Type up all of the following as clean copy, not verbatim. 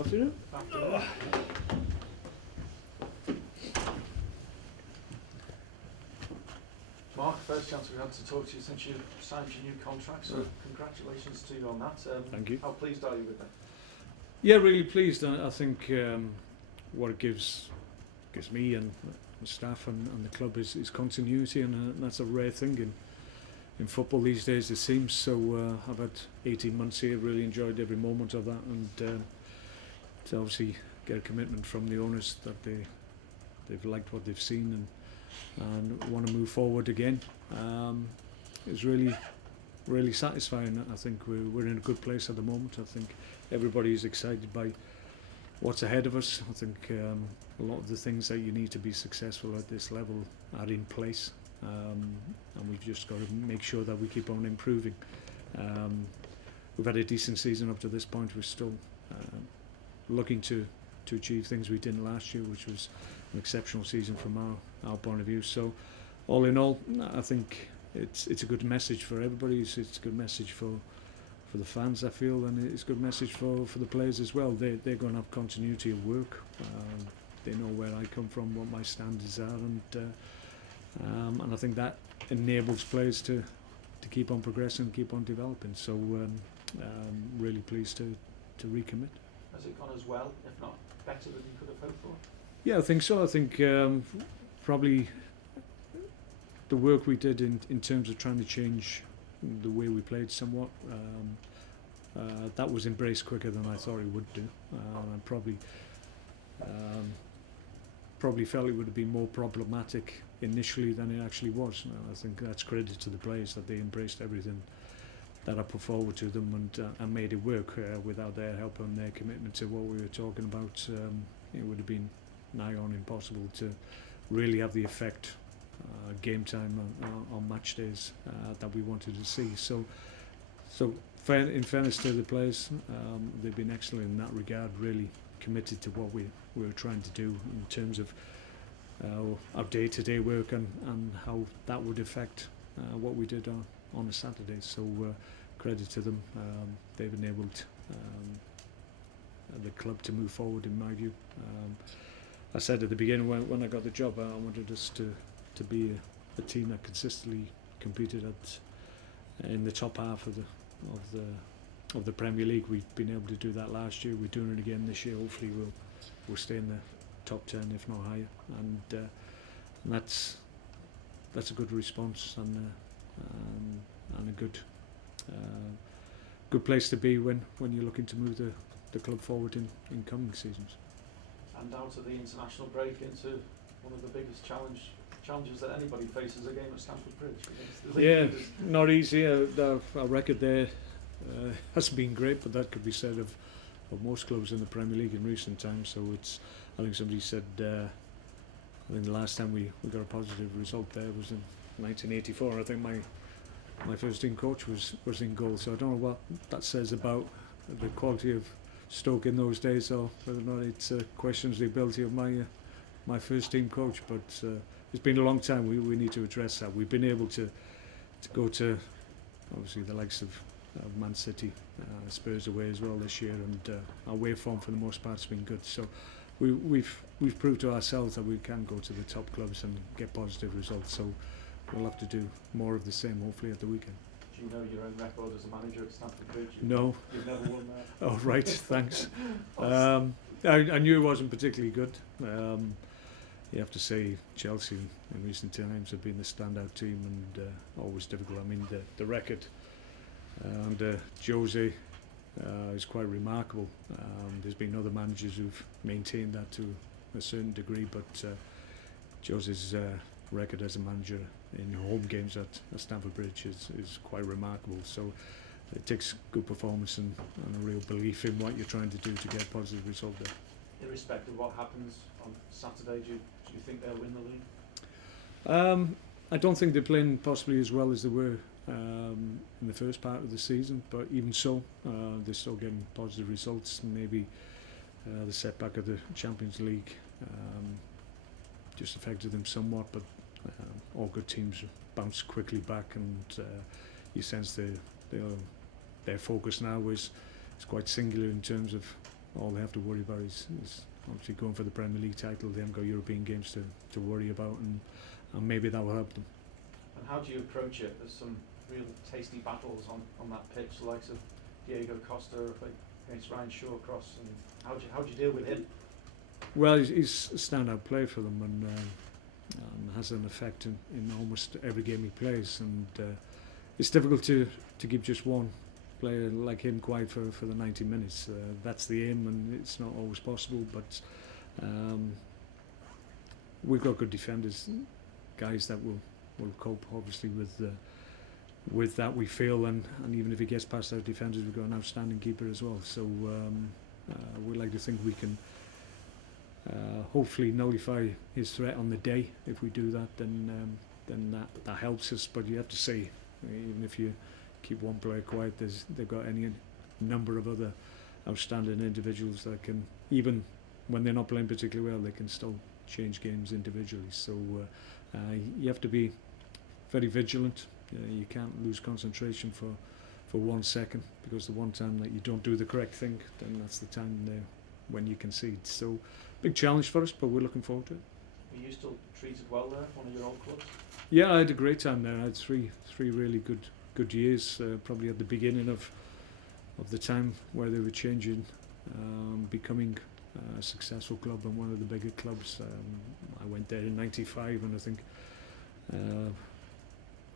Afternoon. Afternoon. Mark, first chance we've had to talk to you since you signed your new contract, so congratulations to you on that. Thank you. How pleased are you with that? Yeah, really pleased. I think what it gives me and the staff and the club is continuity, and that's a rare thing in football these days, it seems. So I've had 18 months here, really enjoyed every moment of that, and to obviously get a commitment from the owners that they've liked what they've seen and want to move forward again. It's really satisfying. I think we're in a good place at the moment. I think everybody is excited by what's ahead of us. I think a lot of the things that you need to be successful at this level are in place, and we've just got to make sure that we keep on improving. We've had a decent season up to this point. We're still looking to achieve things we didn't last year, which was an exceptional season from our point of view. So all in all, I think it's a good message for everybody. It's a good message for the fans, I feel, and it's a good message for the players as well. They're going to have continuity of work. They know where I come from, what my standards are, and I think that enables players to keep on progressing, keep on developing. So really pleased to recommit. Has it gone as well, if not better than you could have hoped for? Yeah, I think so. I think probably the work we did in terms of trying to change the way we played somewhat, that was embraced quicker than I thought it would do. And probably felt it would have been more problematic initially than it actually was. I think that's credit to the players that they embraced everything that I put forward to them and made it work. Without their help and their commitment to what we were talking about, it would have been nigh on impossible to really have the effect game time on match days that we wanted to see. So in fairness to the players, they've been excellent in that regard, really committed to what we were trying to do in terms of our day-to-day work and how that would affect what we did on a Saturday. So credit to them. They've enabled the club to move forward, in my view. I said at the beginning when I got the job, I wanted us to be a team that consistently competed in the top half of the Premier League. We've been able to do that last year. We're doing it again this year. Hopefully we'll stay in the top 10, if not higher. And that's a good response and a good place to be when you're looking to move the club forward in coming seasons. And out of the international break into one of the biggest challenges that anybody faces, a game at Stamford Bridge. Yeah, not easy. Our record there hasn't been great, but that could be said of most clubs in the Premier League in recent times. So I think somebody said, I think the last time we got a positive result there was in 1984. I think my first team coach was in goal. So I don't know what that says about the quality of Stoke in those days, or whether or not it questions the ability of my first team coach. But it's been a long time. We need to address that. We've been able to go to obviously the likes of Man City, Spurs away as well this year, and our away form for the most part has been good. So we've proved to ourselves that we can go to the top clubs and get positive results. So we'll have to do more of the same, hopefully, at the weekend. Do you know your own record as a manager at Stamford Bridge? No. You've never won that? Oh, right, thanks. I knew it wasn't particularly good. You have to say Chelsea in recent times have been the standout team and always difficult. I mean, the record under Jose is quite remarkable. There's been other managers who've maintained that to a certain degree, but Jose's record as a manager in home games at Stamford Bridge is quite remarkable. So it takes good performance and a real belief in what you're trying to do to get a positive result there. Irrespective of what happens on Saturday, do you think they'll win the league? I don't think they're playing possibly as well as they were in the first part of the season, but even so, they're still getting positive results. And maybe the setback of the Champions League just affected them somewhat, but all good teams bounce quickly back, and you sense their focus now is quite singular in terms of all they have to worry about is obviously going for the Premier League title. They haven't got European games to worry about, and maybe that will help them. And how do you approach it? There's some real tasty battles on that pitch, the likes of Diego Costa against Ryan Shawcross, and how do you deal with him? Well, he's a standout player for them, and has an effect in almost every game he plays, and it's difficult to keep just one player like him quiet for the 90 minutes. That's the aim, and it's not always possible, but we've got good defenders, guys that will cope obviously with that, we feel, and even if he gets past our defenders, we've got an outstanding keeper as well, so we like to think we can hopefully nullify his threat on the day. If we do that, then that helps us, but you have to say, even if you keep one player quiet, they've got any number of other outstanding individuals that can, even when they're not playing particularly well, they can still change games individually, so you have to be very vigilant. You can't lose concentration for 1 second, because the one time that you don't do the correct thing, then that's the time when you concede. So big challenge for us, but we're looking forward to it. Were you still treated well there, one of your old clubs? Yeah, I had a great time there. I had three really good years, probably at the beginning of the time where they were changing, becoming a successful club and one of the bigger clubs. I went there in '95, and I think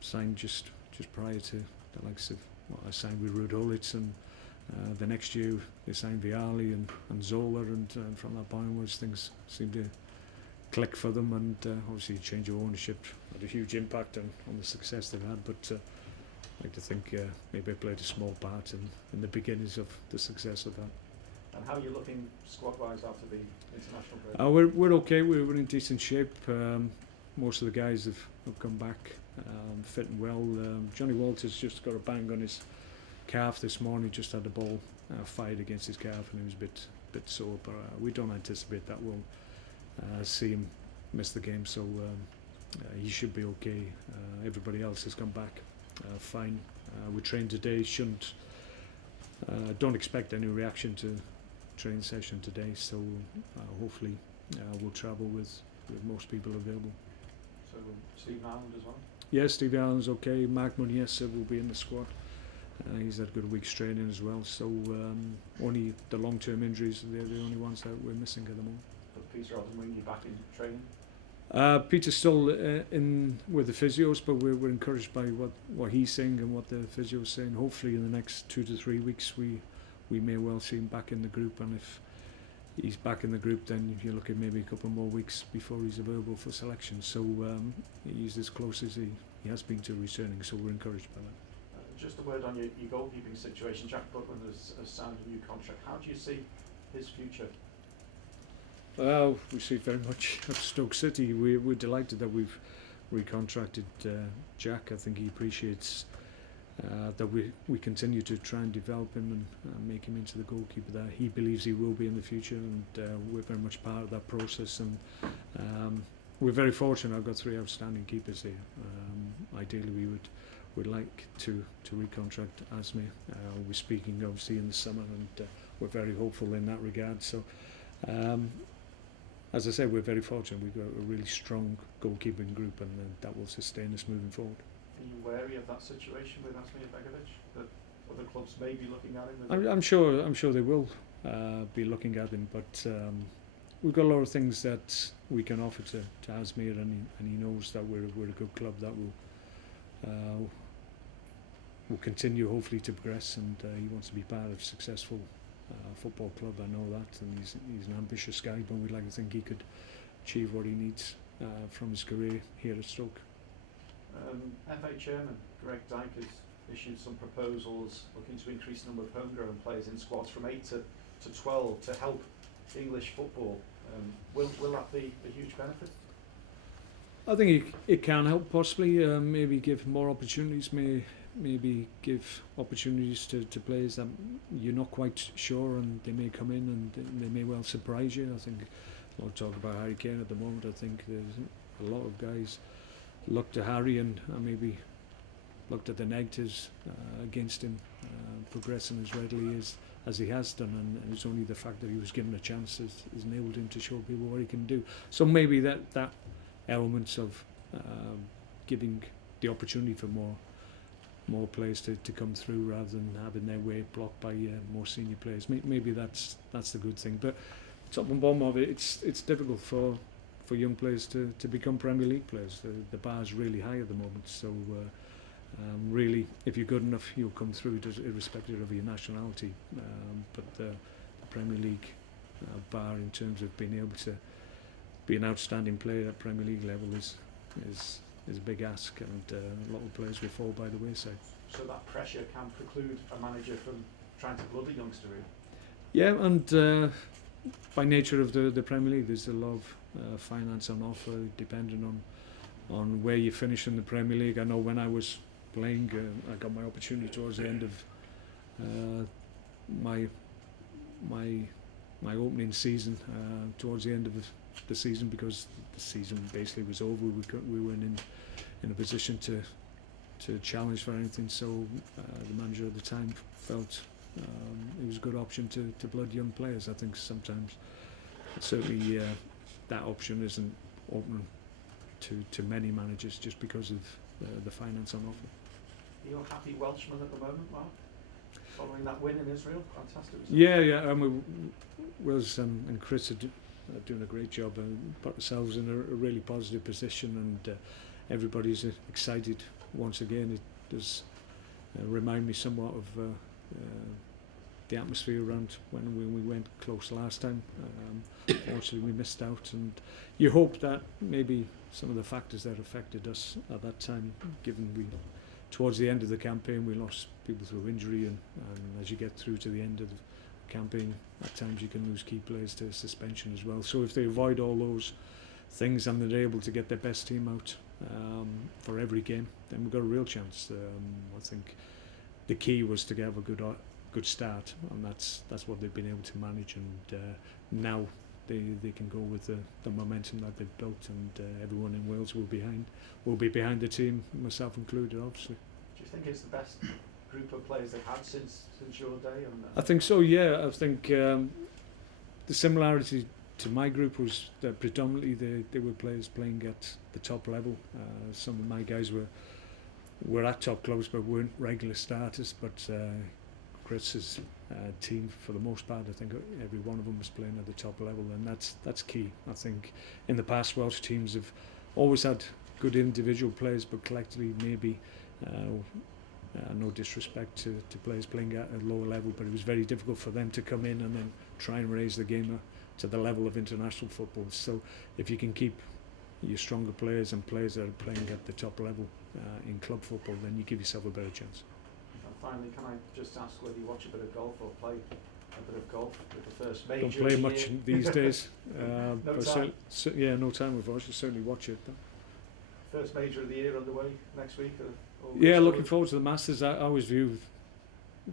signed just prior to the likes of, I signed with Ruud Gullit, and the next year they signed Vialli and Zola, and from that point onwards things seemed to click for them, and obviously change of ownership had a huge impact on the success they've had, but I like to think maybe I played a small part in the beginnings of the success of that. And how are you looking squad-wise after the international break? We're okay, we're in decent shape. Most of the guys have come back fit and well. Johnny Walters just got a bang on his calf this morning, just had the ball fired against his calf, and he was a bit sore, but we don't anticipate that we'll see him miss the game, so he should be okay. Everybody else has come back fine. We trained today, don't expect any reaction to training session today, so hopefully we'll travel with most people available. So Steve Ireland as well? Yes, Steve Allen's okay. Mark Hughes will be in the squad. He's had a good week's training as well, so only the long-term injuries, they're the only ones that we're missing at the moment. But Peter Alden, you back in training? Peter's still in with the physios, but we're encouraged by what he's saying and what the physio's saying. Hopefully in the next 2 to 3 weeks we may well see him back in the group, and if he's back in the group, then you look at maybe a couple more weeks before he's available for selection. So he's as close as he has been to returning, so we're encouraged by that. Just a word on your goalkeeping situation. Jack Butland has signed a new contract. How do you see his future? Well, we see very much at Stoke City. We're delighted that we've recontracted Jack. I think he appreciates that we continue to try and develop him and make him into the goalkeeper that he believes he will be in the future, and we're very much part of that process, and we're very fortunate. I've got 3 outstanding keepers here. Ideally we'd like to recontract Asmir. We're speaking obviously in the summer, and we're very hopeful in that regard. So as I said, we're very fortunate. We've got a really strong goalkeeping group, and that will sustain us moving forward. Are you wary of that situation with Asmir Begovic, that other clubs may be looking at him? I'm sure they will be looking at him, but we've got a lot of things that we can offer to Asmir, and he knows that we're a good club that will continue hopefully to progress, and he wants to be part of a successful football club. I know that, and he's an ambitious guy, but we'd like to think he could achieve what he needs from his career here at Stoke. FA Chairman Greg Dyke has issued some proposals looking to increase the number of homegrown players in squads from 8 to 12 to help English football. Will that be a huge benefit? I think it can help, possibly. Maybe give more opportunities, maybe give opportunities to players that you're not quite sure, and they may come in and they may well surprise you. I think a lot of talk about Harry Kane at the moment. I think there's a lot of guys look to Harry and maybe looked at the negatives against him progressing as readily as he has done, and it's only the fact that he was given a chance has enabled him to show people what he can do. So maybe that element of giving the opportunity for more players to come through rather than having their way blocked by more senior players. Maybe that's the good thing. But top and bottom of it, it's difficult for young players to become Premier League players. The bar is really high at the moment. So really, if you're good enough, you'll come through, irrespective of your nationality. But the Premier League bar, in terms of being able to be an outstanding player at Premier League level, is a big ask, and a lot of players will fall by the wayside. So that pressure can preclude a manager from trying to blood a youngster in? Yeah, and by nature of the Premier League, there's a lot of finance on offer, depending on where you finish in the Premier League. I know when I was playing, I got my opportunity towards the end of my opening season, towards the end of the season, because the season basically was over. We weren't in a position to challenge for anything, so the manager at the time felt it was a good option to blood young players. I think sometimes certainly that option isn't open to many managers just because of the finance on offer. You're a happy Welshman at the moment, Mark? Following that win in Israel? Fantastic result. Yeah. I mean, Wills and Chris are doing a great job and put themselves in a really positive position, and everybody's excited once again. It does remind me somewhat of the atmosphere around when we went close last time. Unfortunately, we missed out, and you hope that maybe some of the factors that affected us at that time, given towards the end of the campaign we lost people through injury, and as you get through to the end of the campaign, at times you can lose key players to suspension as well. So if they avoid all those things and they're able to get their best team out for every game, then we've got a real chance. I think the key was to have a good start, and that's what they've been able to manage, and now they can go with the momentum that they've built, and everyone in Wales will be behind the team, myself included, obviously. Do you think it's the best group of players they've had since your day? I think so, yeah. I think the similarity to my group was that predominantly they were players playing at the top level. Some of my guys were at top clubs but weren't regular starters, but Chris's team, for the most part, I think every one of them was playing at the top level, and that's key. I think in the past, Welsh teams have always had good individual players, but collectively maybe, no disrespect to players playing at a lower level, but it was very difficult for them to come in and then try and raise the game to the level of international football. So if you can keep your stronger players and players that are playing at the top level in club football, then you give yourself a better chance. Finally, can I just ask whether you watch a bit of golf or play a bit of golf with the first major? Don't play much these days. No but time? No time with us. You certainly watch it. First major of the year underway next week? Yeah, looking forward to the Masters. I always view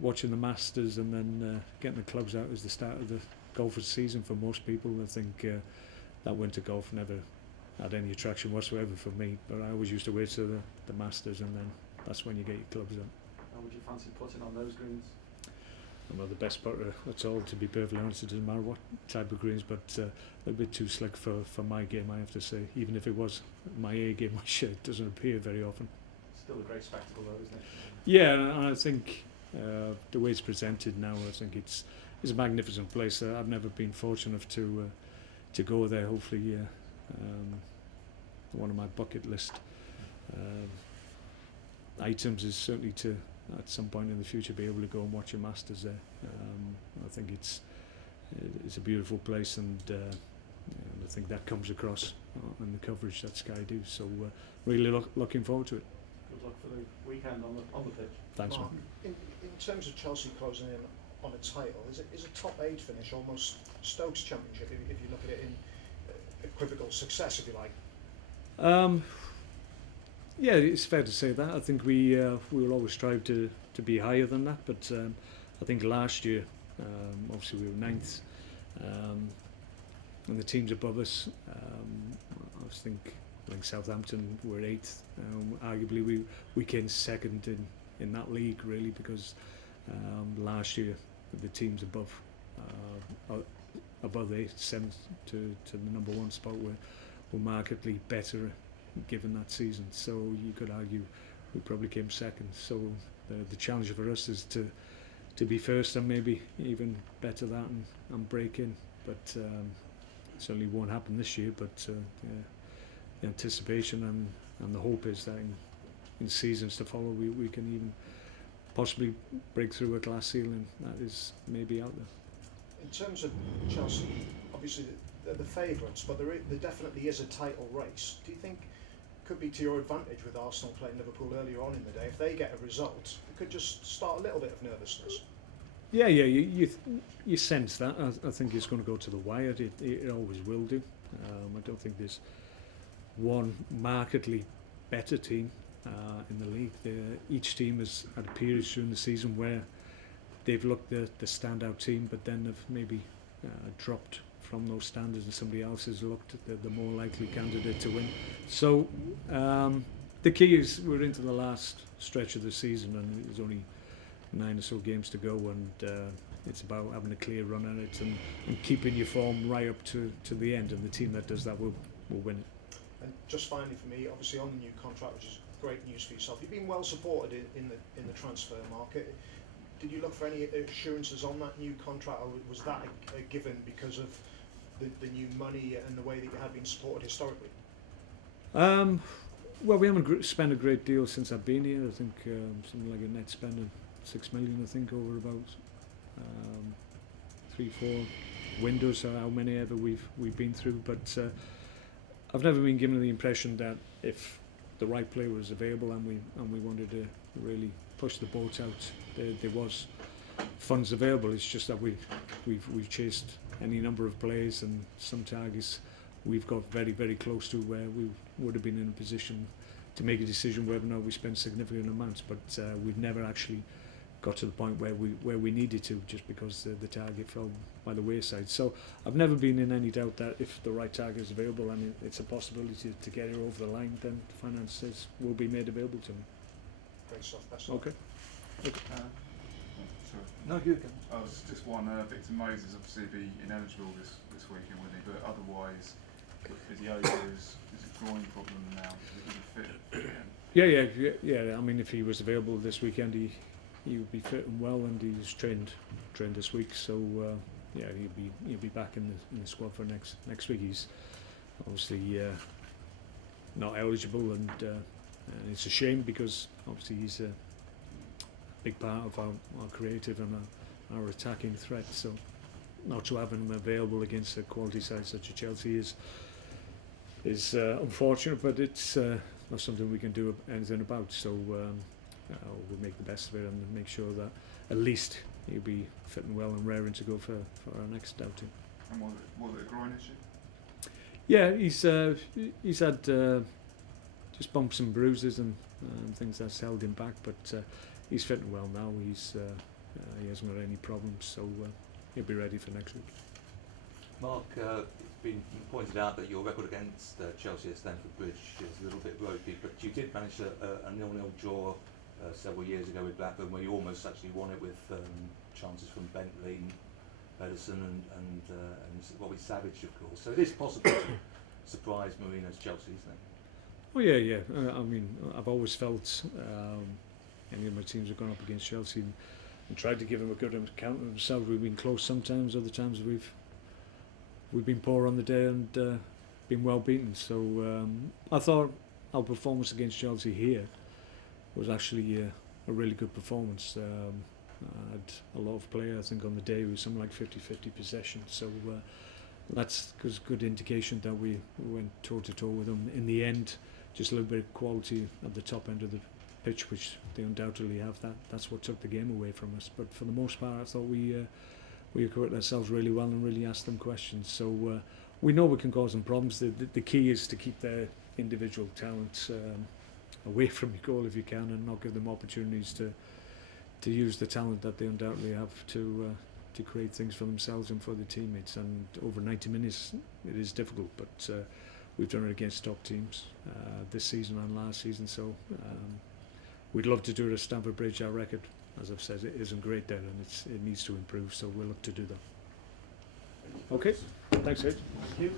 watching the Masters and then getting the clubs out as the start of the golfer's season for most people. I think that winter golf never had any attraction whatsoever for me, but I always used to wait to the Masters, and then that's when you get your clubs out. How would you fancy putting on those greens? I'm not the best putter at all, to be perfectly honest. It doesn't matter what type of greens, but a bit too slick for my game, I have to say. Even if it was my A game, which doesn't appear very often. Still a great spectacle though, isn't it? Yeah, and I think the way it's presented now, I think it's a magnificent place. I've never been fortunate enough to go there. Hopefully one of my bucket list items is certainly to, at some point in the future, be able to go and watch a Masters there. I think it's a beautiful place, and I think that comes across in the coverage that Sky do. So really looking forward to it. Good luck for the weekend on the pitch. Thanks, Mark, man. in terms of Chelsea closing in on a title, is a top 8 finish almost Stoke's championship if you look at it in equivocal success, if you like? Yeah, it's fair to say that. I think we will always strive to be higher than that, but I think last year, obviously we were 9th, and the teams above us, I think I think Southampton were 8th. Arguably we came second in that league really, because last year the teams above 8th, 7th to the number 1 spot were markedly better given that season. So you could argue we probably came second. So the challenge for us is to be first and maybe even better that and break in. But certainly won't happen this year. But the anticipation and the hope is that in seasons to follow we can even possibly break through a glass ceiling that is maybe out there. In terms of Chelsea, obviously they're the favourites, but there definitely is a title race. Do you think it could be to your advantage with Arsenal playing Liverpool earlier on in the day? If they get a result, it could just start a little bit of nervousness. Yeah, you sense that. I think it's going to go to the wire. It always will do. I don't think there's one markedly better team in the league. Each team has had periods during the season where they've looked the standout team, but then have maybe dropped from those standards, and somebody else has looked at the more likely candidate to win. So the key is we're into the last stretch of the season, and there's only 9 or so games to go, and it's about having a clear run at it and keeping your form right up to the end, and the team that does that will win it. And just finally for me, obviously on the new contract, which is great news for yourself, you've been well supported in the transfer market. Did you look for any assurances on that new contract, or was that a given because of the new money and the way that you had been supported historically? Well, we haven't spent a great deal since I've been here. I think something like a net spend of 6 million, I think, over about 3-4 windows, or how many ever we've been through. But I've never been given the impression that if the right player was available and we wanted to really push the boat out, there was funds available. It's just that we've chased any number of players, and some targets we've got very, very close to where we would have been in a position to make a decision whether or not we spend significant amounts. But we've never actually got to the point where we needed to, just because the target fell by the wayside. So I've never been in any doubt that if the right target is available and it's a possibility to get it over the line, then finances will be made available to me. Great stuff. Best Okay. Sorry. No, you can. I was just one. Victor Moses obviously be ineligible this weekend, wouldn't he? But otherwise, physio is a groin problem now. Is he fit? Yeah. I mean, if he was available this weekend, he would be fit and well, and he's trained this week. So he'll be back in the squad for next week. He's obviously not eligible, and it's a shame because obviously he's a big part of our creative and our attacking threat. So not to have him available against a quality side such as Chelsea is unfortunate, but it's not something we can do anything about. So we'll make the best of it and make sure that at least he'll be fit and well and raring to go for our next outing. And was it a groin issue? Yeah, he's had just bumps and bruises and things that's held him back, but he's fit and well now. He hasn't got any problems, so he'll be ready for next week. Mark, it's been pointed out that your record against Chelsea at Stamford Bridge is a little bit ropey, but you did manage a 0-0 draw several years ago with Blackburn, where you almost actually won it with chances from Bentley, Pedersen and Robbie Savage, of course. So it is possible to surprise Mourinho's Chelsea, isn't it? Oh yeah. I mean, I've always felt any of my teams have gone up against Chelsea and tried to give them a good account of themselves. We've been close sometimes, other times we've been poor on the day and been well beaten. So I thought our performance against Chelsea here was actually a really good performance. I had a lot of play, I think, on the day. It was something like 50-50 possession. So that's a good indication that we went toe-to-toe with them. In the end, just a little bit of quality at the top end of the pitch, which they undoubtedly have. That's what took the game away from us. But for the most part, I thought we acquitted ourselves really well and really asked them questions. So we know we can cause them problems. The key is to keep their individual talents away from your goal if you can, and not give them opportunities to use the talent that they undoubtedly have to create things for themselves and for their teammates. And over 90 minutes it is difficult, but we've done it against top teams this season and last season. So we'd love to do it at Stamford Bridge. Our record, as I've said, it isn't great there, and it needs to improve. So we'll look to do that. Okay, thanks, Ed. Thank you.